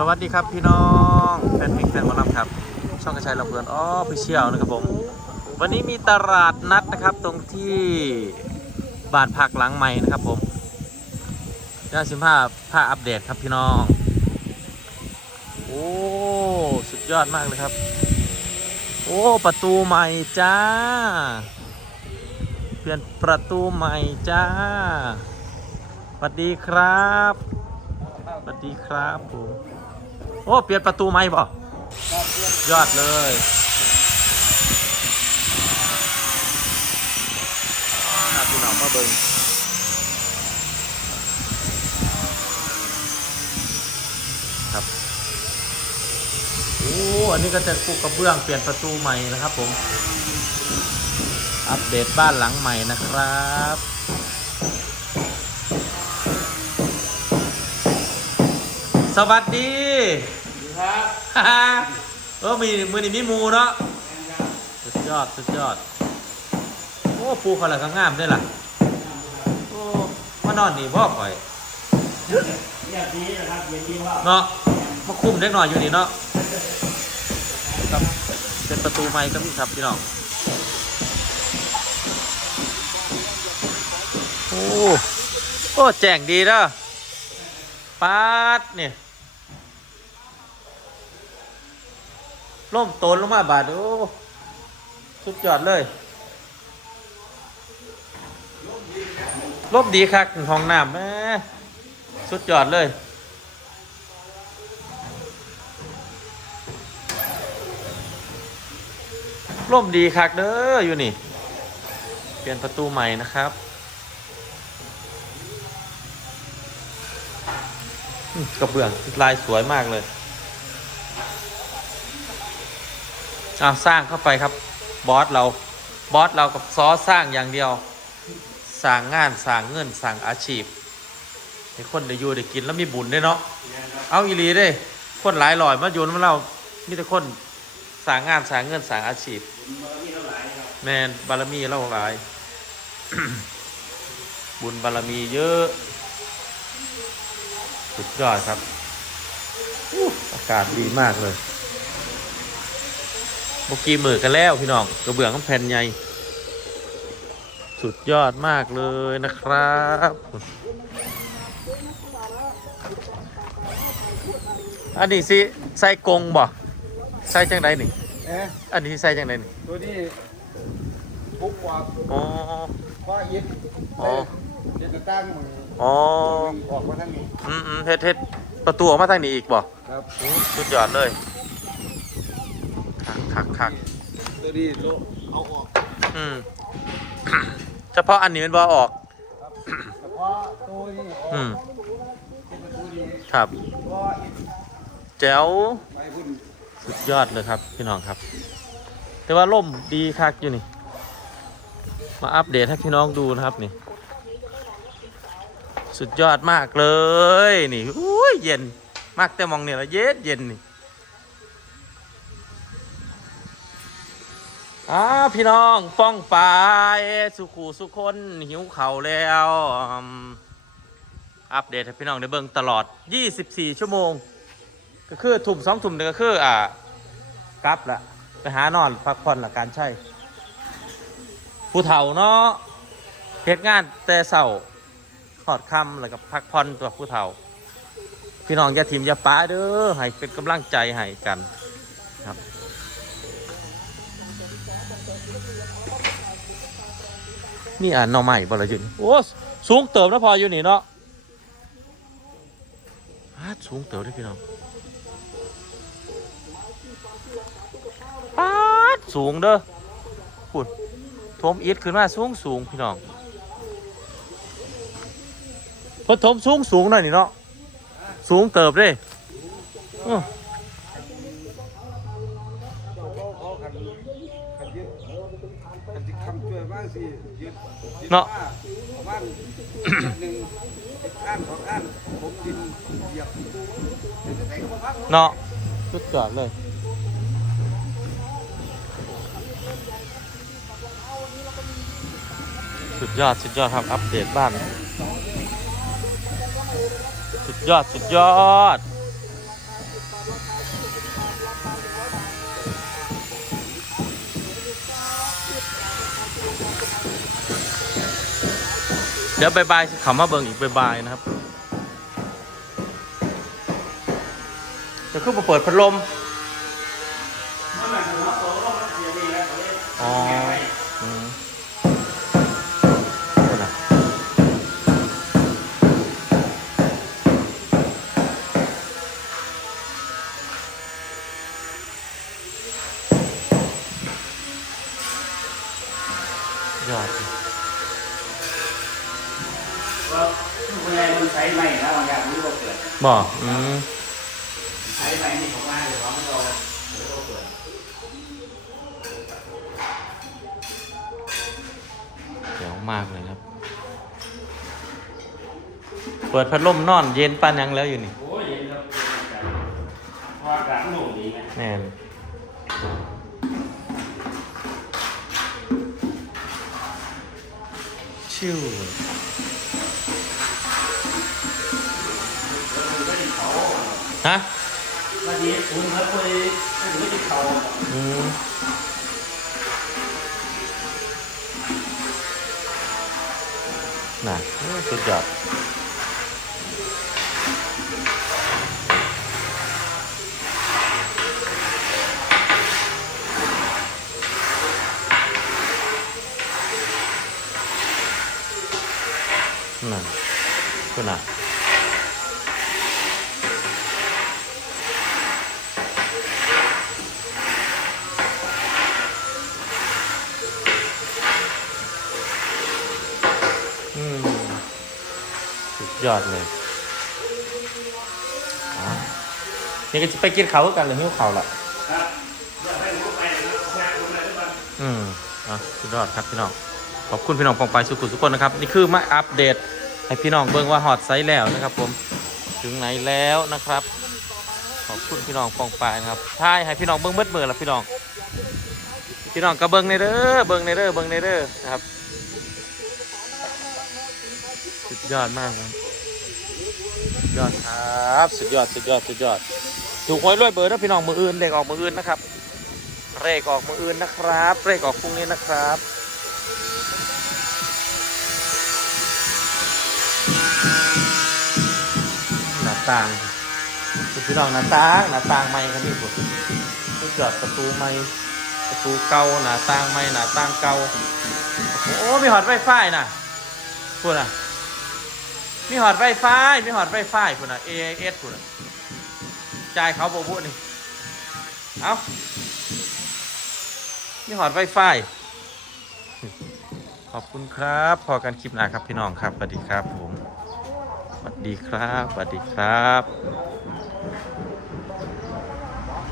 สวัสดีครับพี่น้องแฟนเพลงแฟนหมอลำครับ ช่องกระชายลำเพลินอ้อพิเชียลนะครับผม วันนี้มีตลาดนัดนะครับตรงที่บ้านพักหลังใหม่นะครับผมย่าสิมผ้าผ้าอัปเดตครับพี่น้อง โอ้ สุดยอดมากเลยครับ โอ้ ประตูใหม่จ้า เปลี่ยนประตูใหม่จ้าสวัสดีครับสวัสดีครับผม โอ้ เปลี่ยนประตูใหม่บ่ยอดเลยน่าพี่น้องมาเบิ่งครับ โอ้ อันนี้ก็จะปูกระเบื้องเปลี่ยนประตูใหม่นะครับผม อัปเดตบ้านหลังใหม่นะครับสวัสดี ครับเออมีมือนี่มีมูเนาะสุดยอดสุดยอด โอ้ปูเขาละก็งามด้วยล่ะโอ้มานอนนี่บ่ข่อยอย่างนี้นะครับอย่างนี้ว่าเนาะมาคุ้มเล็กหน่อยอยู่นี่เนาะครับเป็นประตูไม้ก็มีครับพี่น้องโอ้โอ้แจ่งดีเด้อปาดเนี่ย ล่มโตนลงมาบาดโอ้สุดยอดเลยลมดีคักห้องน้ำแม่สุดยอดเลยร่มดีคักเด้ออยู่นี่ เปลี่ยนประตูใหม่นะครับกระเบื้องลายสวยมากเลยเอาสร้างเข้าไปครับบอสเราบอสเรากับซอสร้างอย่างเดียวสร้างงานสร้างเงินสร้างอาชีพให้คนได้อยู่ได้กินแล้วมีบุญด้วยเนาะเอาอีหลีเด้คนหลายหลอยมาโยนมาเรามีแต่คนสร้างงานสร้างเงินสร้างอาชีพแมนบารมีเราหลาย บุญบารมีเยอะสุดยอดครับอากาศดีมากเลย เมื่อกี้มือกันแล้วพี่น้องกระเบื้องกำแผ่นใหญ่ สุดยอดมากเลยนะครับ อันนี้สิใส่กรงบ่ใส่จังไดนี่เอ๊ะอันนี้ใส่จังไดนี่ตัวนี้ปุ๊บกว่าอ๋อก็ยึดอ๋อเดี๋ยวจะตั้งมืออ๋อออกมาทางนี้อืมอืมเฮ็ดเฮ็ดประตูออกมาทางนี้อีกบ่ครับอู้สุดยอดเลย คักคักคักตัวนี้โลเอาออกอืม เฉพาะอันนี้มันบ่ออกครับเฉพาะตัวนี้ออกอืมเป็นประตูนี้ครับก็แจ๋วไปพุ่นสุดยอดเลยครับพี่น้องครับ แต่ว่าล่มดีคักอยู่นี่ มาอัปเดตให้พี่น้องดูนะครับนี่ สุดยอดมากเลยนี่อุ้ยเย็นมากแต่มองเนี่ยละเย็นเย็นนี่ อ้าพี่น้องป้องปายสุขูสุคนหิวเข่าแล้วอัปเดตให้พี่น้องได้เบิ่งตลอด 24 ชั่วโมง ก็คือถุ่มสองถุ่มเนี่ยก็คืออ่ากลับละไปหานอนพักผ่อนหละกการใช่ผู้เฒ่าเนาะเหตุงานแต่เศร้าขอดคำแล้วก็พักผ่อนตัวผู้เฒ่า พี่น้องอย่าทิมอย่าป้าเด้อให้เป็นกำลังใจให้กัน นี่อ่านหน่อใหม่บ่ละอยุนโอ้สูงเติมนะพออยู่นี่เนาะฮาดสูงเติมได้อพี่น้องปาดสูงเด้อพุ่นทมอิดขึ้นมาสูงสูงพี่น้องเพอทมสูงสูงหน่อยนี่เนาะสูงเติบเด้อื้อ เจ้าเขาเขาขันขันยึดขันจิคำช่วยบ้างสิยึด ยึดมาประมาณหนึ่งข้านสองข้านผมดินเหยียบไหนก็มาพักเนาะสุดยอดเลยสุดยอดสุดยอดครับอัปเดตบ้าน สุดยอดสุดยอด เดี๋ยวบายบายขามาเบิงอีกบายบายนะครับจะขึ้นมาเปิดพัดลม คนแรงมันใช้ไม่นะบางอย่างรู้ว่าเกิดบอกอืมใช้ไม่นี่ของว่าเดี๋ยวเขาไม่รอเดี๋ยวเขาเกิดเดี๋ยวมากเลยครับ เปิดพัดลมนอนเย็นปานยังแล้วอยู่นี่โอ้ยเย็นแล้วเพราะอากาศมันหนุ่มดีไงแน่นชิว ฮะมาดีคุณเขาเคยไม่ถึงไม่ติดเขาอืมน่ะสุดยอด ยอดเลยนี่ก็จะไปกินเขากันหรือหิ้วเขาละครับเดี๋ยวให้รู้ไปนะครับแชร์คนไหนหรือเปล่าอืมอะสุดยอดครับพี่น้อง ขอบคุณพี่น้องปองไปสุขุมทุกคนนะครับ นี่คือมาอัปเดตให้พี่น้องเบิ่งว่าฮอตไซส์แล้วนะครับ ผม ถึงไหนแล้วนะครับ ขอบคุณพี่น้องปองไปนะครับท้ายให้พี่น้องเบิ่งเบิดมือละพี่น้อง พี่น้องก็เบิ่งในเด้อ เบิ่งในเด้อ เบิ่งในเด้อนะครับ สุดยอดมากครับ ยอดครับ สุดยอดสุดยอดสุดยอดถูกหวยรวยเบอร์นะพี่น้องมืออื่นเลขออกมืออื่นนะครับเลขออกมืออื่นนะครับเลขออกพรุ่งนี้นะครับหน้าต่างคุณพี่น้องหน้าต่างหน้าต่างใหม่ครับนี่ผมสุดยอดประตูใหม่ประตูเก่าหน้าต่างใหม่หน้าต่างเก่าโอ้มีหอดไวไฟน่ะพูดอะ มีหอดไฟฟ้ามีหอดไวไฟพูดอะ AIS พูดอะจ่ายเขาโบบุนี่ เอามีหอดไฟฟ้าขอบคุณครับ พอกันคลิปหน้าครับพี่น้องครับสวัสดีครับผมสวัสดีครับสวัสดีครับ